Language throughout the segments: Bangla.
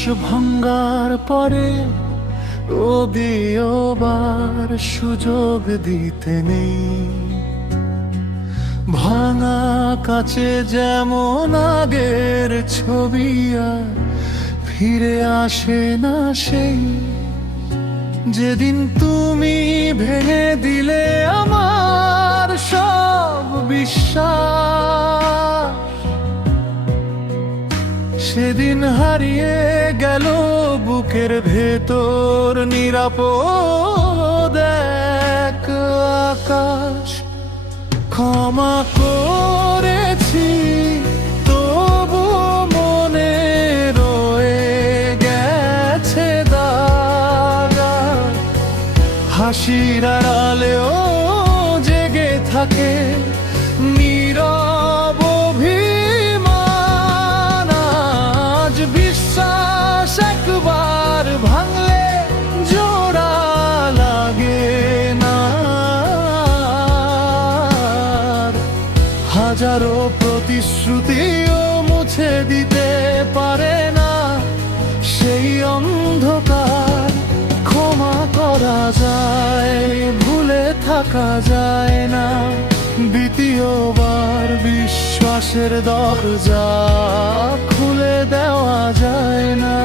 বিশ্বাস ভাঙ্গার পরে ও দ্বিতীয়বার সুযোগ দিতে নেই। ভাঙা কাছে যেমন আগের ছবি আর ফিরে আসে না সেই, যেদিন তুমি ভেঙে দিলে আমার সব বিশ্বাস। সেদিন হারিয়ে গেল বুকের ভেতর নিরাপদ এক আকাশ। ক্ষমা করেছি তবু মনে রয়ে গেছে দাগা। হাসির আড়ালেও জেগে থাকে নীরব অভিমান। আজ বিশ্বাস একবার ভাঙলে জোড়া লাগে না। হাজারো প্রতিশ্রুতিও মুছে দিতে পারে না সেই অন্ধকার। ক্ষমা করা যায়, ভুলে থাকা যায় না। দ্বিতীয়বার বিশ্বাসের দরজা খুলে দেওয়া যায় না।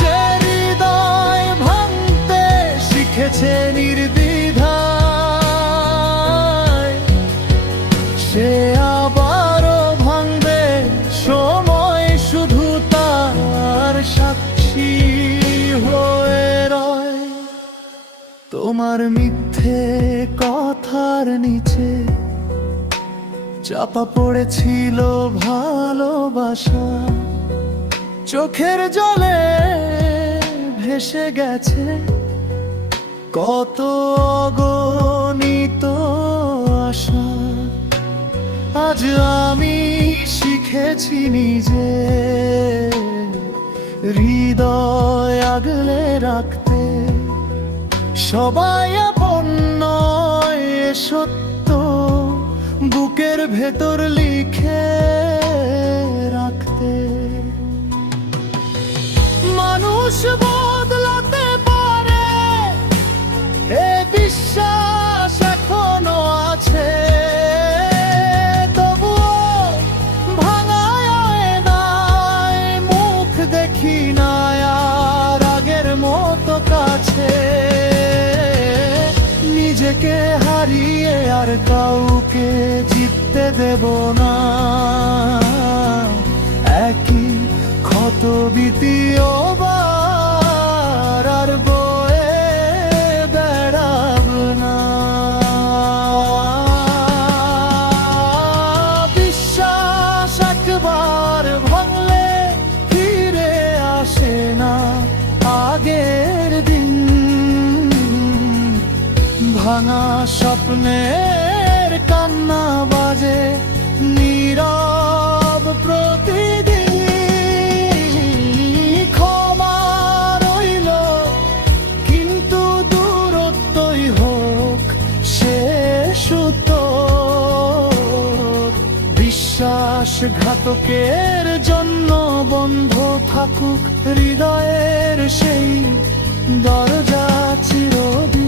যে হৃদয় ভাঙতে শিখেছে নির্দ্বিধায়, সে আবারও ভাঙবে। সময় শুধু তার সাক্ষী হয়ে রয়। তোমার মিথ্যে কথার নিচে চাপা পড়েছিল ভালোবাসা। চোখের জলে ভেসে গেছে কত অগণিত আশা। আজ আমি শিখেছি নিজে হৃদয় আগলে রাখতে। সবাই আপন নয় এ সত্য বুকের ভেতর লিখে রাখতে। মানুষ বদলাতে পারে এ বিশ্বাস এখনো আছে। তবুও ভাঙায় আয়নায় মুখ দেখি না আর আগের মতো কাছে। নিজেকে হারিয়ে আর কাউকে জিততে দেব না। একই ক্ষত দ্বিতীয়বার আর বয়ে বেড়াব না। বিশ্বাস একবার ভাঙলে ফিরে আসে না আগের দিন। ভাঙা স্বপ্নের কান্না বাজে নীরব প্রতিদিন। ক্ষমা রইল কিন্তু দূরত্বই হোক শেষ উত্তর। বিশ্বাসঘাতকের জন্য বন্ধ থাকুক হৃদয়ের সেই দরজা চিরদিন।